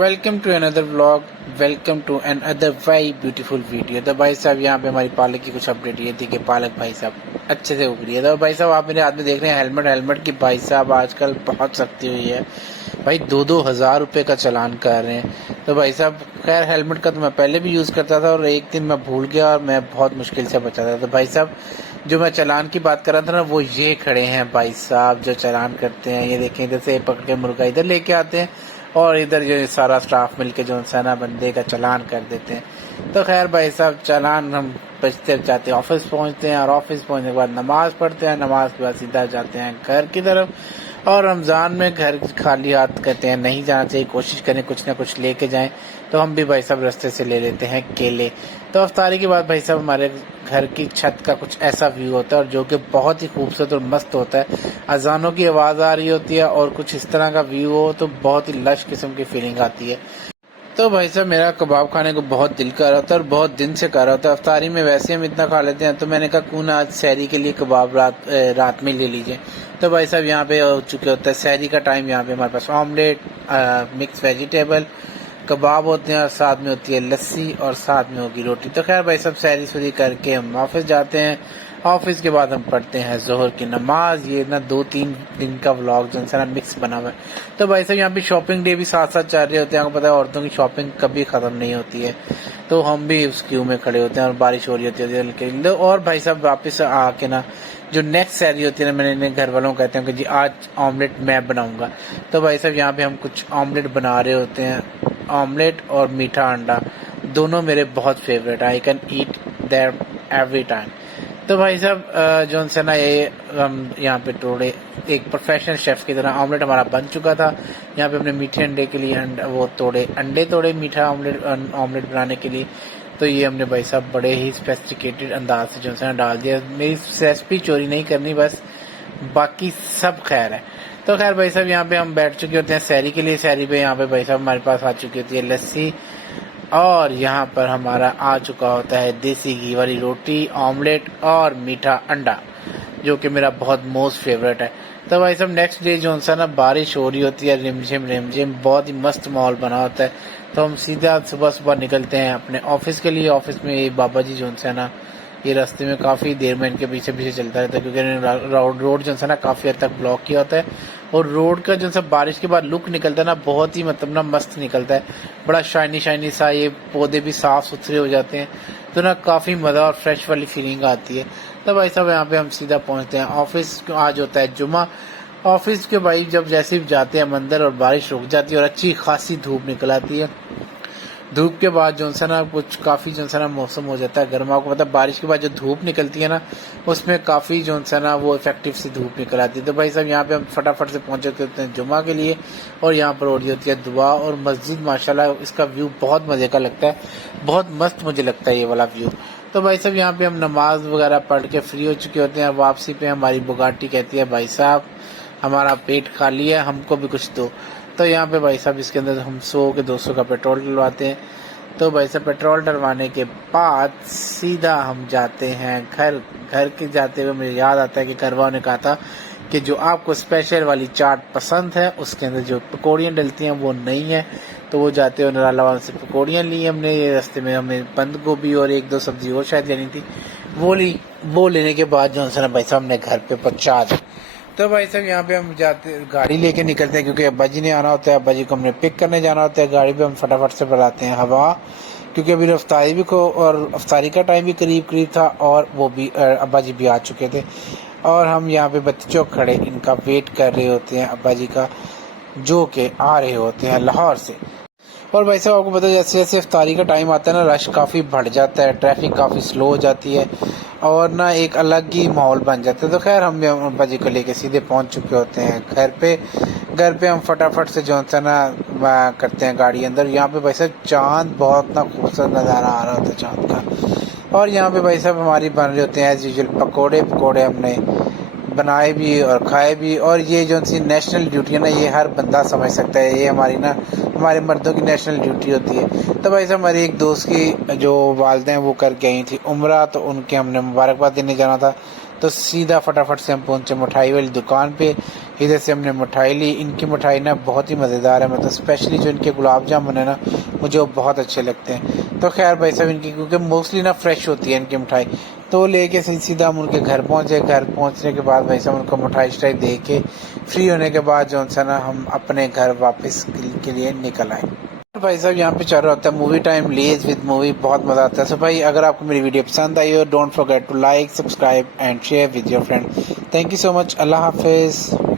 Welcome to another vlog. Welcome to another very beautiful video. तो भाई साहब यहाँ पे हमारी पालक की कुछ अपडेट ये थी कि पालक भाई साहब अच्छे से उग रही है। तो भाई साहब आप मेरे हाथ में देख रहे हैं हेलमेट की भाई साहब आजकल बहुत सख्ती हुई है भाई, 2-2 हज़ार रुपये का चालान कर रहे हैं। तो भाई साहब खैर हेलमेट का तो मैं पहले भी यूज़ करता था और एक दिन मैं भूल गया और मैं बहुत मुश्किल से बचा था। तो भाई साहब जो मैं चालान की बात कर रहा था ना, वो ये खड़े हैं भाई साहब जो चालान करते हैं। ये देखें, इधर से पकड़ के मुर्गा इधर लेके आते हैं और इधर जो सारा स्टाफ मिलके जो सना बंदे का चालान कर देते हैं। तो खैर भाई साहब चालान हम बचते जाते ऑफिस पहुंचते हैं और ऑफिस पहुंचने के बाद नमाज पढ़ते हैं। नमाज के बाद सीधा जाते हैं घर की तरफ। और रमज़ान में घर खाली हाथ कहते हैं नहीं जाना चाहिए, कोशिश करें कुछ ना कुछ लेके जाएं। तो हम भी भाई साहब रास्ते से ले लेते हैं केले। तो अफ्तारी के बाद भाई साहब हमारे घर की छत का कुछ ऐसा व्यू होता है और जो कि बहुत ही खूबसूरत और मस्त होता है। अजानों की आवाज़ आ रही होती है और कुछ इस तरह का व्यू हो तो बहुत ही लश किस्म की फीलिंग आती है। तो भाई साहब मेरा कबाब खाने को बहुत दिल कर रहा था और बहुत दिन से कर रहा था। अफ्तारी में वैसे हम इतना खा लेते हैं, तो मैंने कहा क्यों ना आज सहरी के लिए कबाब रात में ले लीजिए। तो भाई साहब यहाँ पे हो चुके होता है सहरी का टाइम। यहाँ पे हमारे पास ऑमलेट, मिक्स वेजिटेबल, कबाब होते हैं और साथ में होती है लस्सी और साथ में होगी रोटी। तो खैर भाई साहब सहरी सुरी करके हम ऑफिस जाते हैं। ऑफिस के बाद हम पढ़ते हैं जोहर की नमाज। ये ना 2-3 दिन का व्लॉग जो है ना मिक्स बना हुआ है। तो भाई साहब यहाँ पे शॉपिंग डे भी साथ साथ चल रहे होते हैं। आपको पता है औरतों की शॉपिंग कभी ख़त्म नहीं होती है, तो हम भी उस क्यू में खड़े होते हैं और बारिश हो रही होती है। और भाई साहब वापस आके ना जो नेक्स्ट सैलरी होती है ना, मैंने घर वालों को कहते हैं कि जी आज ऑमलेट मैं बनाऊंगा। तो भाई साहब यहाँ पे हम कुछ ऑमलेट बना रहे होते हैं। ऑमलेट और मीठा अंडा दोनों मेरे बहुत फेवरेट है। I can eat there every time. तो भाई साहब जो से ना ये हम यहाँ पे तोड़े एक प्रोफेशनल शेफ की तरह ऑमलेट हमारा बन चुका था। यहाँ पे हमने मीठे अंडे के लिए अंडे तोड़े मीठा ऑमलेट बनाने के लिए। तो ये हमने भाई साहब बड़े ही स्पेसिफिकेटेड अंदाज से जो है डाल दिया। मेरी रेसिपी चोरी नहीं करनी, बस बाकी सब खैर है। तो खैर भाई साहब यहाँ पे हम बैठ चुके होते हैं सहरी के लिए। सहरी पे यहाँ पे भाई साहब हमारे पास आ चुकी होती है लस्सी और यहाँ पर हमारा आ चुका होता है देसी घी वाली रोटी, ऑमलेट और मीठा अंडा, जो कि मेरा बहुत मोस्ट फेवरेट है। तो भाई साहब नेक्स्ट डे जो है ना बारिश हो रही होती है, रिमझिम बहुत ही मस्त माहौल बना होता है। तो हम सीधा सुबह सुबह निकलते हैं अपने ऑफिस के लिए। ऑफिस में ये बाबा जी जो है ना, ये रास्ते में काफ़ी देर में इनके पीछे पीछे चलता रहता है, क्योंकि रोड जो है ना काफ़ी हद तक ब्लॉक किया होता है। और रोड का जो है बारिश के बाद लुक निकलता है ना, बहुत ही मतलब ना मस्त निकलता है। बड़ा शाइनी सा, ये पौधे भी साफ सुथरे हो जाते हैं, तो ना काफ़ी मज़ा और फ्रेश वाली फीलिंग आती है। तो भाई साहब यहाँ पे हम सीधा पहुँचते हैं ऑफिस। आज होता है जुमा। ऑफिस के भाई जब जैसे भी जाते हैं मंदिर और बारिश रुक जाती है और अच्छी खासी धूप निकल आती है। धूप के बाद जो है ना कुछ काफ़ी जो है ना मौसम हो जाता है गर्मा को, मतलब बारिश के बाद जो धूप निकलती है ना, उसमें काफ़ी जो है ना वो इफेक्टिव सी धूप निकल आती है। तो भाई साहब यहाँ पे हम फटाफट से पहुँचे होते हैं जुमा के लिए और यहाँ पर हो रही होती है दुआ और मस्जिद। माशाल्लाह इसका व्यू बहुत मज़े का लगता है, बहुत मस्त मुझे लगता है ये वाला व्यू। तो भाई साहब यहाँ पे हम नमाज वगैरह पढ़ के फ्री हो चुके होते हैं। वापसी पे हमारी बुगाटी कहती है भाई साहब हमारा पेट खाली है, हमको भी कुछ दो। तो यहाँ पे भाई साहब इसके अंदर हम 100-200 का पेट्रोल डलवाते हैं। तो भाई साहब पेट्रोल डलवाने के बाद सीधा हम जाते हैं घर। घर के जाते हुए मुझे याद आता है कि घर वालों ने कहा था कि जो आपको स्पेशल वाली चाट पसंद है उसके अंदर जो पकौड़ियाँ डलती हैं वो नहीं है। तो वो जाते हुए नराला वालों से पकौड़ियाँ ली हमने। ये रास्ते में हमें बंद गोभी और 1-2 सब्जी और शायद लेनी थी, वो लेने के बाद जो है ना भाई साहब हमने घर पे पहुँचा दी। तो भाई साहब यहाँ पे हम जाते गाड़ी लेके निकलते हैं, क्योंकि अब्बा जी ने आना होता है, अब्बा जी को हमने पिक करने जाना होता है। गाड़ी पे हम फटाफट से बढ़ाते हैं हवा, क्योंकि अभी अफ्तारी भी को और अफ्तारी का टाइम भी करीब था और वो भी अब्बा जी भी आ चुके थे। और हम यहाँ पे बच्चों खड़े इनका वेट कर रहे होते हैं अब्बा जी का, जो कि आ रहे होते हैं लाहौर से। और भाई साहब आपको पता है जैसे जैसे इफ्तारी का टाइम आता है ना, रश काफ़ी बढ़ जाता है, ट्रैफिक काफ़ी स्लो हो जाती है और ना एक अलग ही माहौल बन जाता है। तो खैर हम अब्बा जी को लेके सीधे पहुंच चुके होते हैं घर पे। घर पे हम फटाफट से जो है ना करते हैं गाड़ी अंदर। यहाँ पे भाई साहब चाँद बहुत ना खूबसूरत नज़ारा आ रहा होता है चाँद का। और यहाँ पे भाई साहब हमारी बन रहे होते हैं एज यूजुअल पकौड़े हमने बनाए भी और खाए भी। और ये जो सी नेशनल ड्यूटी है ना, ये हर बंदा समझ सकता है, ये हमारे मर्दों की नेशनल ड्यूटी होती है। तो भाई साहब हमारी एक दोस्त की जो वालदें वो करके आई थी उम्रा, तो उनके हमने मुबारकबाद देने जाना था। तो सीधा फटाफट से हम पहुंचे मिठाई वाली दुकान पे। इधर से हमने मिठाई ली। इनकी मिठाई ना बहुत ही मज़ेदार है, मतलब स्पेशली जो इनके गुलाब जामुन है ना, मुझे वो बहुत अच्छे लगते हैं। तो खैर भाई साहब इनकी क्योंकि मोस्टली ना फ्रेश होती है इनकी मिठाई, तो लेके सीधा हम उनके घर पहुँचे। घर पहुँचने के बाद भाई साहब उनको मिठाई शिठाई दे के फ्री होने के बाद जो है ना हम अपने घर वापस के लिए निकल आए। भाई साहब यहाँ पे चल रहा होता है movie time Lay's with movie, बहुत मजा आता है। सो भाई अगर आपको मेरी वीडियो पसंद आई हो, don't forget to like, subscribe and share with your friend. Thank you so much. अल्लाह हाफिज।